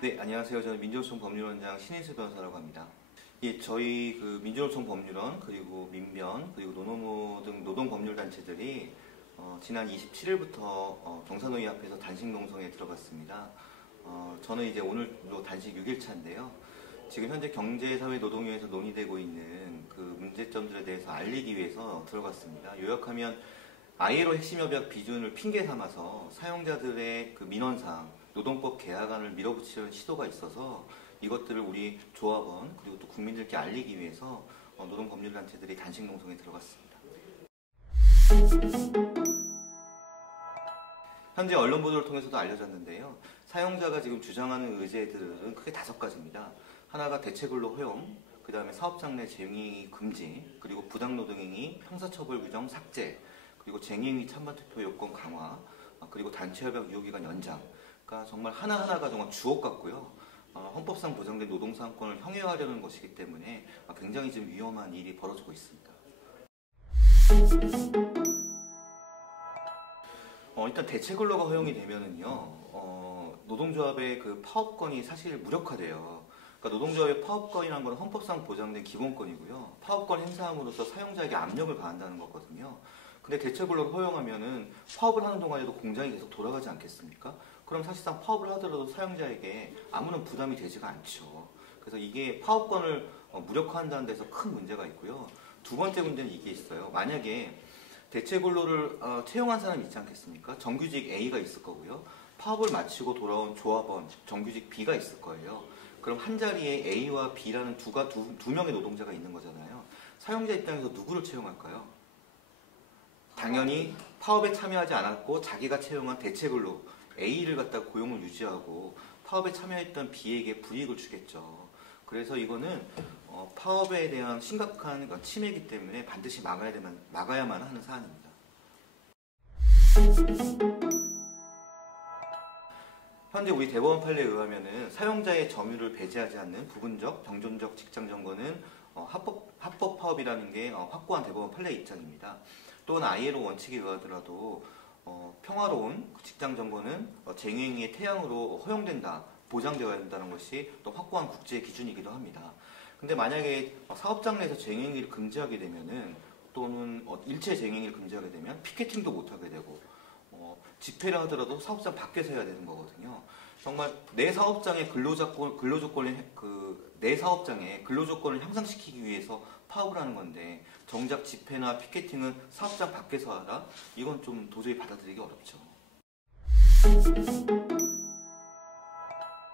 네, 안녕하세요. 저는 민주노총 법률원장 신인수 변호사라고 합니다. 예, 저희 민주노총 법률원, 그리고 민변, 그리고 노노모 등 노동법률단체들이 지난 27일부터 경사노위 앞에서 단식농성에 들어갔습니다. 저는 이제 오늘로 단식 6일차인데요. 지금 현재 경제사회노동위에서 논의되고 있는 그 문제점들에 대해서 알리기 위해서 들어갔습니다. 요약하면 ILO 핵심협약 비준을 핑계 삼아서 사용자들의 그 민원상 노동법 개혁안을 밀어붙이려는 시도가 있어서 이것들을 우리 조합원 그리고 또 국민들께 알리기 위해서 노동법률단체들이 단식농성에 들어갔습니다. 현재 언론 보도를 통해서도 알려졌는데요. 사용자가 지금 주장하는 의제들은 크게 5가지입니다. 하나가 대체근로 허용, 그 다음에 사업장 내 쟁의 금지, 그리고 부당노동행위, 형사처벌 규정 삭제, 그리고 쟁의행위 찬반투표 요건 강화, 그리고 단체협약 유효기간 연장. 그러니까 정말 하나하나가 정말 주옥 같고요. 헌법상 보장된 노동사항권을 형해하려는 것이기 때문에 굉장히 좀 위험한 일이 벌어지고 있습니다. 일단 대체근로가 허용이 되면은요, 노동조합의 그 파업권이 사실 무력화돼요. 그러니까 노동조합의 파업권이라는 건 헌법상 보장된 기본권이고요. 파업권 행사함으로써 사용자에게 압력을 가한다는 거거든요. 근데 대체근로를 허용하면은 파업을 하는 동안에도 공장이 계속 돌아가지 않겠습니까? 그럼 사실상 파업을 하더라도 사용자에게 아무런 부담이 되지가 않죠. 그래서 이게 파업권을 무력화한다는 데서 큰 문제가 있고요. 두 번째 문제는 이게 있어요. 만약에 대체근로를 채용한 사람이 있지 않겠습니까? 정규직 A가 있을 거고요. 파업을 마치고 돌아온 조합원, 정규직 B가 있을 거예요. 그럼 한 자리에 A와 B라는 두 명의 노동자가 있는 거잖아요. 사용자 입장에서 누구를 채용할까요? 당연히 파업에 참여하지 않았고 자기가 채용한 대체근로 A를 갖다 고용을 유지하고 파업에 참여했던 B에게 불이익을 주겠죠. 그래서 이거는 파업에 대한 심각한 침해이기 때문에 반드시 막아야만 하는 사안입니다. 현재 우리 대법원 판례에 의하면은 사용자의 점유를 배제하지 않는 부분적, 정존적 직장 점거는 합법 파업이라는 게 확고한 대법원 판례 입장입니다. 또는 ILO 원칙에 의하더라도 평화로운 직장 점거는 쟁의행위의 태양으로 허용된다, 보장되어야 한다는 것이 또 확고한 국제 기준이기도 합니다. 근데 만약에 사업장 내에서 쟁의행위를 금지하게 되면은 또는 일체 쟁의행위를 금지하게 되면 피켓팅도 못하게 되고 집회를 하더라도 사업장 밖에서 해야 되는 거거든요. 정말 내 사업장의 근로조건을 향상시키기 위해서 파업을 하는 건데 정작 집회나 피켓팅은 사업장 밖에서 하라? 이건 좀 도저히 받아들이기 어렵죠.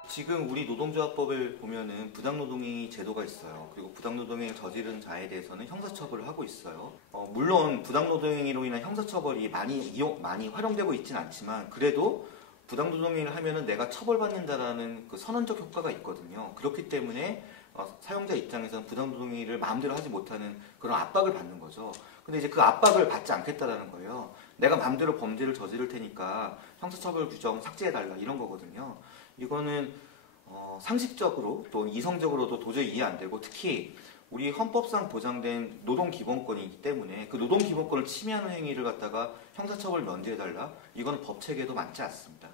지금 우리 노동조합법을 보면은 부당노동행위 제도가 있어요. 그리고 부당노동행위를 저지른 자에 대해서는 형사처벌을 하고 있어요. 물론 부당노동행위로 인한 형사처벌이 많이 활용되고 있지는 않지만 그래도 부당노동행위를 하면은 내가 처벌받는다라는 그 선언적 효과가 있거든요. 그렇기 때문에 사용자 입장에서는 부당노동행위를 마음대로 하지 못하는 그런 압박을 받는 거죠. 근데 이제 그 압박을 받지 않겠다라는 거예요. 내가 마음대로 범죄를 저지를 테니까 형사처벌 규정 삭제해달라 이런 거거든요. 이거는 상식적으로 또 이성적으로도 도저히 이해 안 되고 특히 우리 헌법상 보장된 노동기본권이기 때문에 그 노동기본권을 침해하는 행위를 갖다가 형사처벌 면제해달라? 이거는 법체계에도 맞지 않습니다.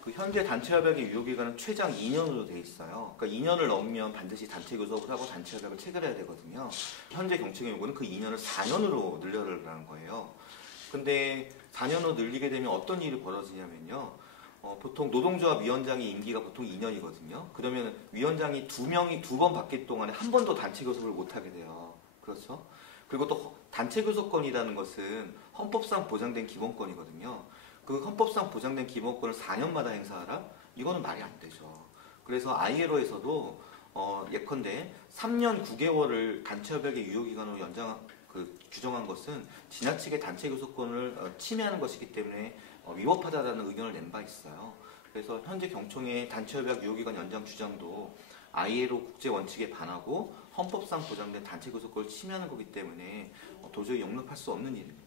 그 현재 단체협약의 유효기간은 최장 2년으로 되어 있어요. 그러니까 2년을 넘으면 반드시 단체 교섭을 하고 단체협약을 체결해야 되거든요. 현재 경청의 요구는 그 2년을 4년으로 늘려달라는 거예요. 근데 4년으로 늘리게 되면 어떤 일이 벌어지냐면요. 보통 노동조합 위원장의 임기가 보통 2년이거든요. 그러면 위원장이 2명이 2번 바뀔 동안에 한 번도 단체 교섭을 못 하게 돼요. 그렇죠? 그리고 또 단체 교섭권이라는 것은 헌법상 보장된 기본권이거든요. 그 헌법상 보장된 기본권을 4년마다 행사하라? 이거는 말이 안 되죠. 그래서 ILO에서도 예컨대 3년 9개월을 단체협약의 유효기간으로 규정한 것은 지나치게 단체 교섭권을 침해하는 것이기 때문에 위법하다라는 의견을 낸 바 있어요. 그래서 현재 경총의 단체협약 유효기간 연장 주장도 ILO 국제 원칙에 반하고 헌법상 보장된 단체 교섭권을 침해하는 거기 때문에 도저히 용납할 수 없는 일입니다.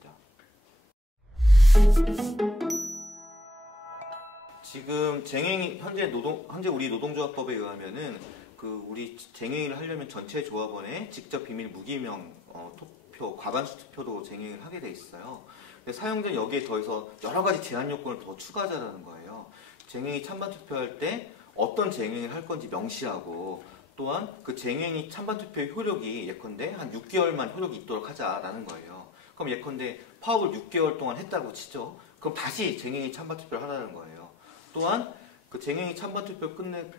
지금 현재 우리 노동조합법에 의하면은 우리 쟁행위를 하려면 전체 조합원의 직접 비밀 무기명 투표, 과반수 투표로 쟁행을 하게 돼 있어요. 근데 사용자는 여기에 더해서 여러 가지 제한 요건을 더 추가하자는 거예요. 쟁행이 찬반 투표할 때 어떤 쟁행을 할 건지 명시하고, 또한 그 쟁행이 찬반 투표의 효력이 예컨대 한 6개월만 효력이 있도록 하자라는 거예요. 그럼 예컨대 파업을 6개월 동안 했다고 치죠. 그럼 다시 쟁행이 찬반 투표를 하라는 거예요. 또한 그 쟁행이 찬반 투표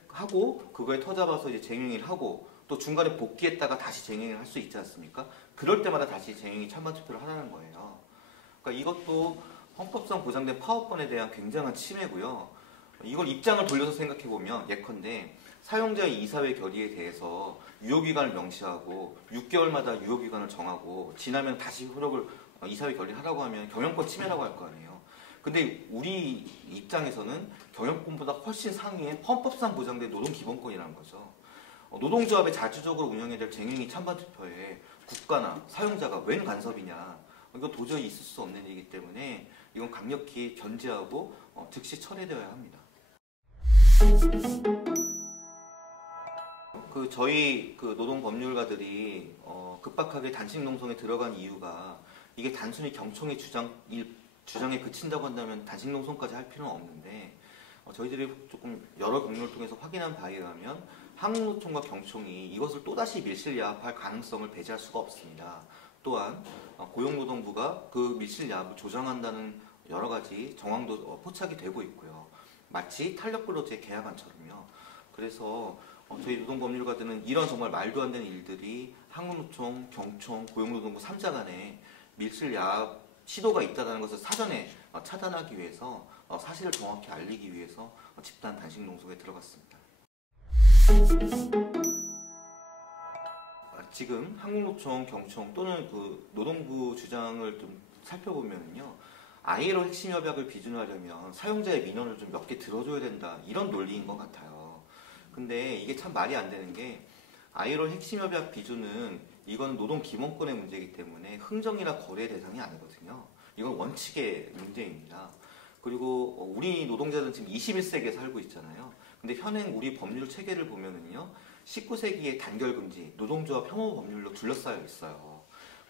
하고 그거에 터잡아서 이제 쟁행을 하고 또 중간에 복귀했다가 다시 쟁행을 할 수 있지 않습니까? 그럴 때마다 다시 쟁행이 찬반 투표를 하라는 거예요. 그러니까 이것도 헌법상 보장된 파업권에 대한 굉장한 침해고요. 이걸 입장을 돌려서 생각해 보면 예컨대 사용자의 이사회 결의에 대해서 유효기간을 명시하고 6개월마다 유효기간을 정하고 지나면 다시 효력을 이사회 결의하라고 하면 경영권 침해라고 할 거 아니에요. 근데 우리 입장에서는 경영권보다 훨씬 상위에 헌법상 보장된 노동기본권이라는 거죠. 노동조합에 자주적으로 운영해야 될 쟁행이 찬반투표에 국가나 사용자가 웬 간섭이냐, 이거 도저히 있을 수 없는 일이기 때문에 이건 강력히 견제하고 즉시 철회되어야 합니다. 저희 노동법률가들이 급박하게 단식농성에 들어간 이유가 이게 단순히 경총의 주장에 그친다고 한다면 단식농성까지 할 필요는 없는데, 저희들이 조금 여러 경로를 통해서 확인한 바에 의하면 한국노총과 경총이 이것을 또다시 밀실야합할 가능성을 배제할 수가 없습니다. 또한 고용노동부가 그 밀실야합을 조장한다는 여러 가지 정황도 포착이 되고 있고요. 마치 탄력근로제 계약안처럼요. 그래서 저희 노동법률가들은 이런 정말 말도 안 되는 일들이 한국노총, 경총, 고용노동부 3자 간에 밀실야합 시도가 있다는 것을 사전에 차단하기 위해서 사실을 정확히 알리기 위해서 집단 단식 농성에 들어갔습니다. 지금 한국노총, 경총 또는 노동부 주장을 좀 살펴보면요, ILO 핵심 협약을 비준하려면 사용자의 민원을 좀 몇 개 들어줘야 된다, 이런 논리인 것 같아요. 근데 이게 참 말이 안 되는 게, ILO 핵심 협약 비준은 이건 노동 기본권의 문제이기 때문에 흥정이나 거래 대상이 아니거든요. 이건 원칙의 문제입니다. 그리고 우리 노동자들은 지금 21세기에 살고 있잖아요. 근데 현행 우리 법률 체계를 보면은요, 19세기의 단결금지, 노동조합 혐오 법률로 둘러싸여 있어요.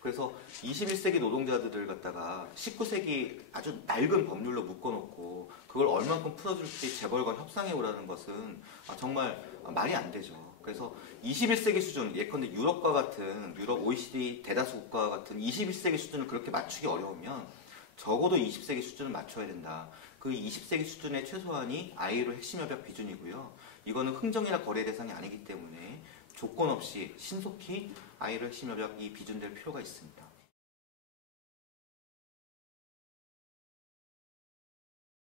그래서 21세기 노동자들을 갖다가 19세기 아주 낡은 법률로 묶어놓고 그걸 얼만큼 풀어줄지 재벌과 협상해 오라는 것은 정말 말이 안 되죠. 그래서 21세기 수준, 예컨대 유럽 OECD 대다수 국가와 같은 21세기 수준을 그렇게 맞추기 어려우면 적어도 20세기 수준을 맞춰야 된다. 그 20세기 수준의 최소한이 ILO 핵심 협약 비준이고요. 이거는 흥정이나 거래 대상이 아니기 때문에 조건 없이 신속히 ILO 핵심 협약이 비준될 필요가 있습니다.